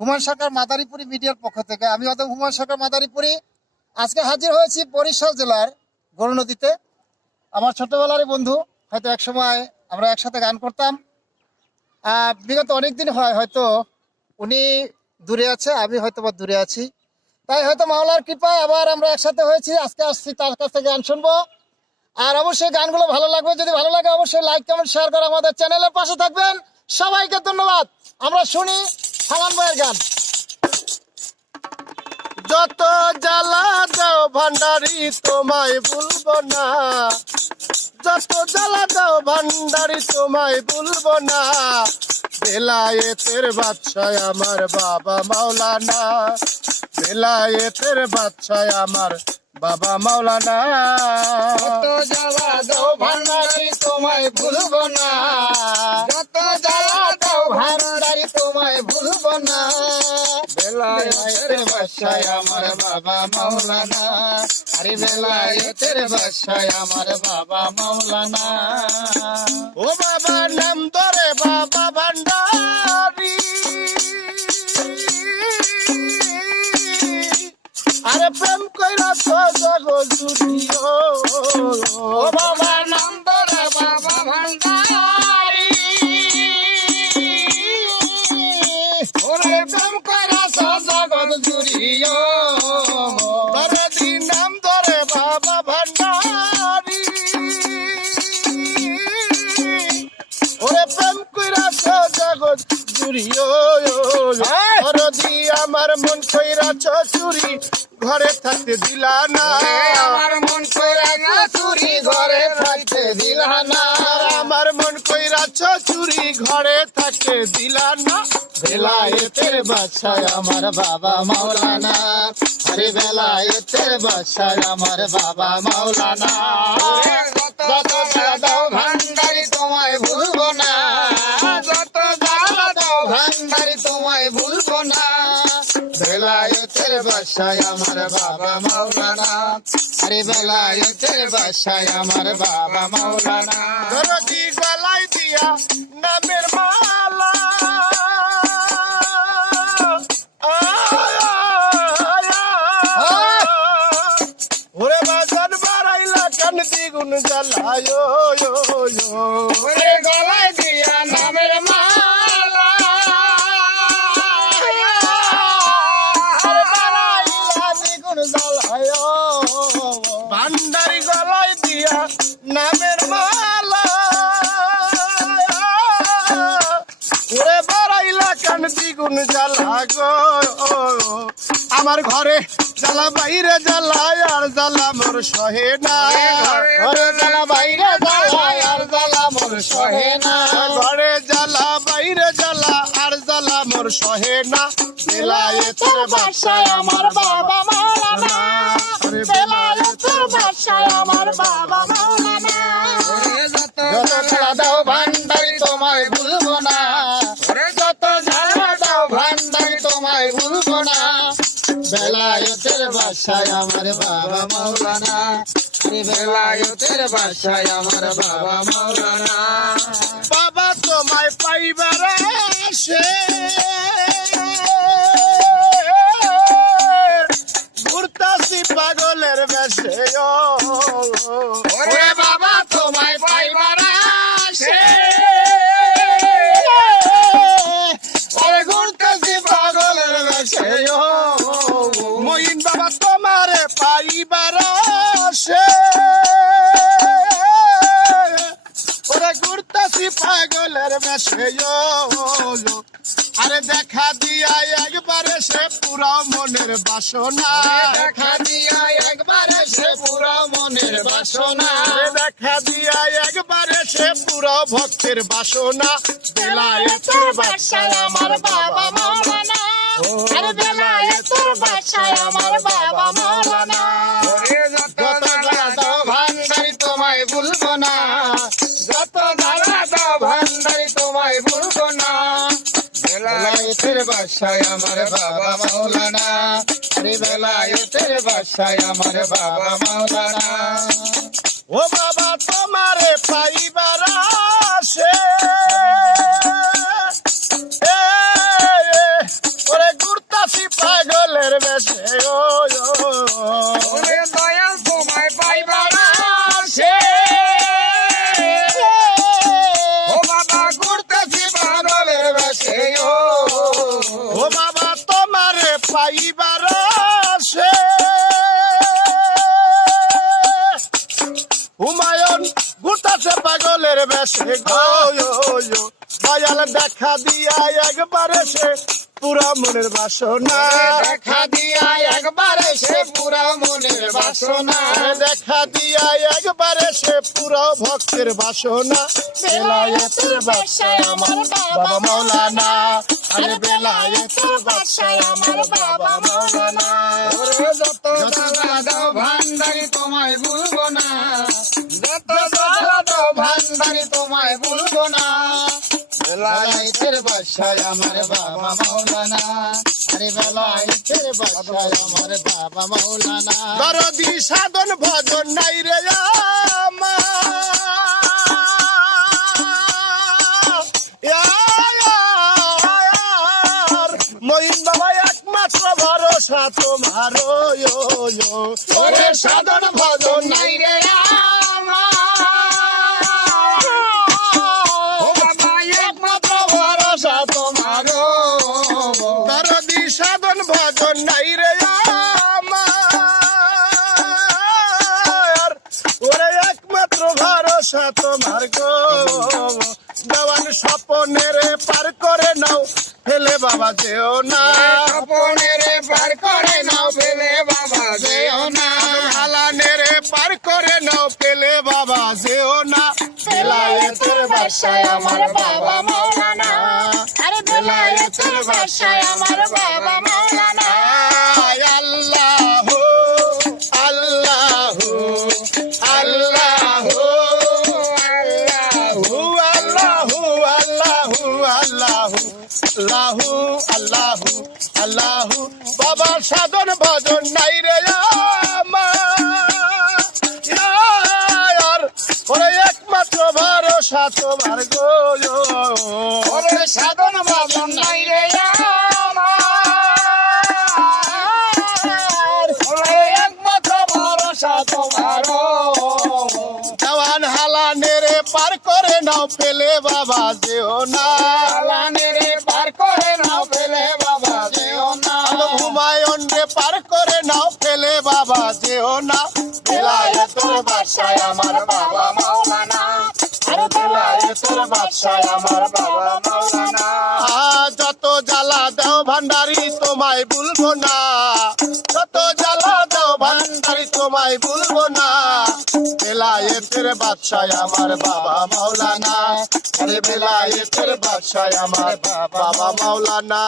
হুমায়ুন সরকার মাদারীপুরি মিডিয়ার পক্ষ থেকে। আমি হুমায়ুন সরকার মাদারীপুরি আজকে হাজির হয়েছি বরিশাল জেলার গরু নদীতে। আমার ছোটবেলারই বন্ধু, হয়তো এক সময় আমরা একসাথে গান করতাম। বিগত অনেক দিন হয়, হয়তো উনি দূরে আছে, আমি হয়তো বা দূরে আছি, তাই হয়তো মাওলার কৃপায় আবার আমরা একসাথে হয়েছি। আজকে আসছি তার কাছ থেকে গান শুনবো, আর অবশ্যই গানগুলো ভালো লাগবে। যদি ভালো লাগে অবশ্যই লাইক কমেন্ট শেয়ার করে আমাদের চ্যানেলের পাশে থাকবেন। সবাইকে ধন্যবাদ। আমরা শুনি সালাম ভাইয়ের গান। যত জ্বালা দাও ভান্ডারি তোমায় ভুলবো না, যত জ্বালা দাও ভান্ডারি তোমায় ভুলবো না। বেলায়েতের বাদশাহ আমার বাবা মাওলানা, বেলায়েতের বাদশাহ আমার বাবা মাওলানা। যত জ্বালা দাও ভান্ডারি তোমায় ভুলবো না, যত জ্বালা দাও ভান্ডারি তোমায় ভুলবো না। বেলায়েতের বাদশাহ আমার বাবা মাওলানা, আরে বেলায়েতের বাদশাহ আমার বাবা মাওলানা। ও বাবা নাম ধরে বাবা ভান্ডারি, আরে প্রেম কইরা তো জগৎ জুড়িও। ও বাবা নাম ধরে বাবা ভান্ডারি, ওরে প্রেম কইরা জগৎ জুড়িও। ধরে দিন নাম ধরে বাবা ভান্ডারি, ওরে প্রেম কইরা তো জগৎ জুড়িও। ধরদি আমার মন কইরা চুরি, ঘরে থাকতে দিলা না। আমার মন কইরা চুরি, ঘরে থাকতে দিলা না। আমার মন কইরা চুরি, ঘরে থাকতে দিলা না। বেলায়েতের বাদশাহ আমার বাবা মাওলানা, আরে বেলায়েতের বাদশাহ আমার বাবা মাওলানা। যত জ্বালা দাও ভান্ডারি তোমায় ভুলবো না, যত জ্বালা দাও ভান্ডারি তোমায় ভুলবো না। বেলায়েতের বাদশাহ আমার বাবা মাওলানা, আরে বেলায়েতের বাদশাহ আমার বাবা মাওলানা। ধরদি গলায় দিয়া নামের মালা, ওরে বাজান বাড়াইলা কান দ্বিগুণ জ্বালায়। ওরে গলায় দিয়া নামের মালা, বাড়াইলা দ্বিগুণ জ্বালায়। ভান্ডারি গলায় দিয়া নামের মালা, ওরে বাড়াইলা কান দ্বিগুণ জ্বালা গো। আমার ঘরে জ্বালা বাইরে জ্বালায় আর জ্বালা মোর সহে না। ঘরে জ্বালা বাইরে জ্বালা আর জ্বালা মোর সহে না। ঘরে জ্বালা বাইরে জ্বালা আর জ্বালা মোর সহে না। বেলায়েতের বাদশাহ আমার বাবা মাওলানা, বেলায়েতের বাদশাহ আমার বাবা মাওলানা। যত জ্বালা দাও ভান্ডারি তোমায় ভুলবো না, যত জ্বালা দাও ভান্ডারি তোমায় ভুলবো না। বেলায়েতের বাদশাহ আমার বাবা মাওলানা, আরে বেলায়েতের বাদশাহ আমার বাবা মাওলানা। বাবা তোমায় পাইবার আসে, ঘুরতাছি পাগলের বেশে। ওরে বাবা তোমায় পাইবার আসে, ওরে ঘুরতেছি পাগলের বেশে। মইন বাবা তোমারে পাইবার আসে, ওরে ঘুরতাছি পাগলের বেশে। আরে দেখা দিয়া একবারে সে পুরা মনের বাসনা, দেখা দিয়া একবারে সে পুরো মনের বাসনা। দেখা দিয়া একবারে সে পুরা ভক্তের বাসনা। বেলায়েতের বাদশাহ আমার বাবা মাওলানা, আরে বেলায়েতের বাদশাহ আমার বাবা মাওলানা। যত জ্বালা দাও ভান্ডারি তোমায় ভুলবো না, যত জ্বালা দাও ভান্ডারি তোমায় ভুলবো না। বেলায়েতের বাদশাহ আমার বাবা মাওলানা, আরে বেলায়েতের বাদশাহ আমার বাবা মাওলানা। ও বাবা তোমারে পাইবার আসে, ওরে পাইবার আসে হুমায়ুন ঘুরতাছে পাগলের বেশে গো দয়াল দেখা দিয়া একবার এসে পুরা মনের বাসনা দেখা দিয়া একবার এসে পুরা মনের বাসনা দেখা দিয়া একবার এসে পুরা ভক্তের বাসনা বেলায়েতের বাদশাহ আমার বাবা মাওলানা আরে বেলায়েতের বাদশাহ আমার বাবা মাওলানা ওরে যত জ্বালা দাও ভান্ডারি তোমায় ভুলবো না যত জ্বালা দাও ভান্ডারি তোমায় ভুলবো না বেলায়েতের বাদশাহ আমার বাবা মাওলানা আরে বেলায়েতের বাদশাহ আমার বাবা মাওলানা দরদি সাধন ভজন নাই রে আমার মহিন বাবা একমাত্র ভরসা তোমার ওরে সাধন ভজন নাই রে দরদি সাধন ভজন নাই রে আমার ওরে একমাত্র ভরসা তোমার গো দেওয়ান স্বপনের পার করে নাও ফেলে বাবা যেও না স্বপনের পার করে নাও ফেলে বাবা যেও না হালানের পার করে নাও ফেলে বাবা যেও না বেলায়েতের বাদশাহ আমার বাবা মাওলানা আরে বেলায়েতের বাদশাহ আমার বাবা মাওলানা আল্লাহ আল্লাহ আল্লাহ আল্লাহ বাবা সাধন ভজন নাই রে আমার ওরে একমাত্র ভরসা তোমার গো ওরে সাধন ভজন নাই রে আমার ওরে একমাত্র ভরসা তোমার জওয়ান হালানের পার করে নাও পেলে বাবা যেও না হালানের পার করে নাও ফেলে বাবা যেও না হুমায়ুন রে পার করে নাও ফেলে বাবা যেও না বেলায়েতের বাদশাহ আমার বাবা মাওলানা আরে বেলায়েতের বাদশাহ আমার বাবা মাওলানা যত জ্বালা দাও ভান্ডারি তোমায় ভুলবো না যত জ্বালা দাও ভান্ডারি তোমায় ভুলবো না বেলায়েতের বাদশাহ আমার বাবা মাওলানা আরে বেলায়েতের বাদশাহ আমার বাবা মাওলানা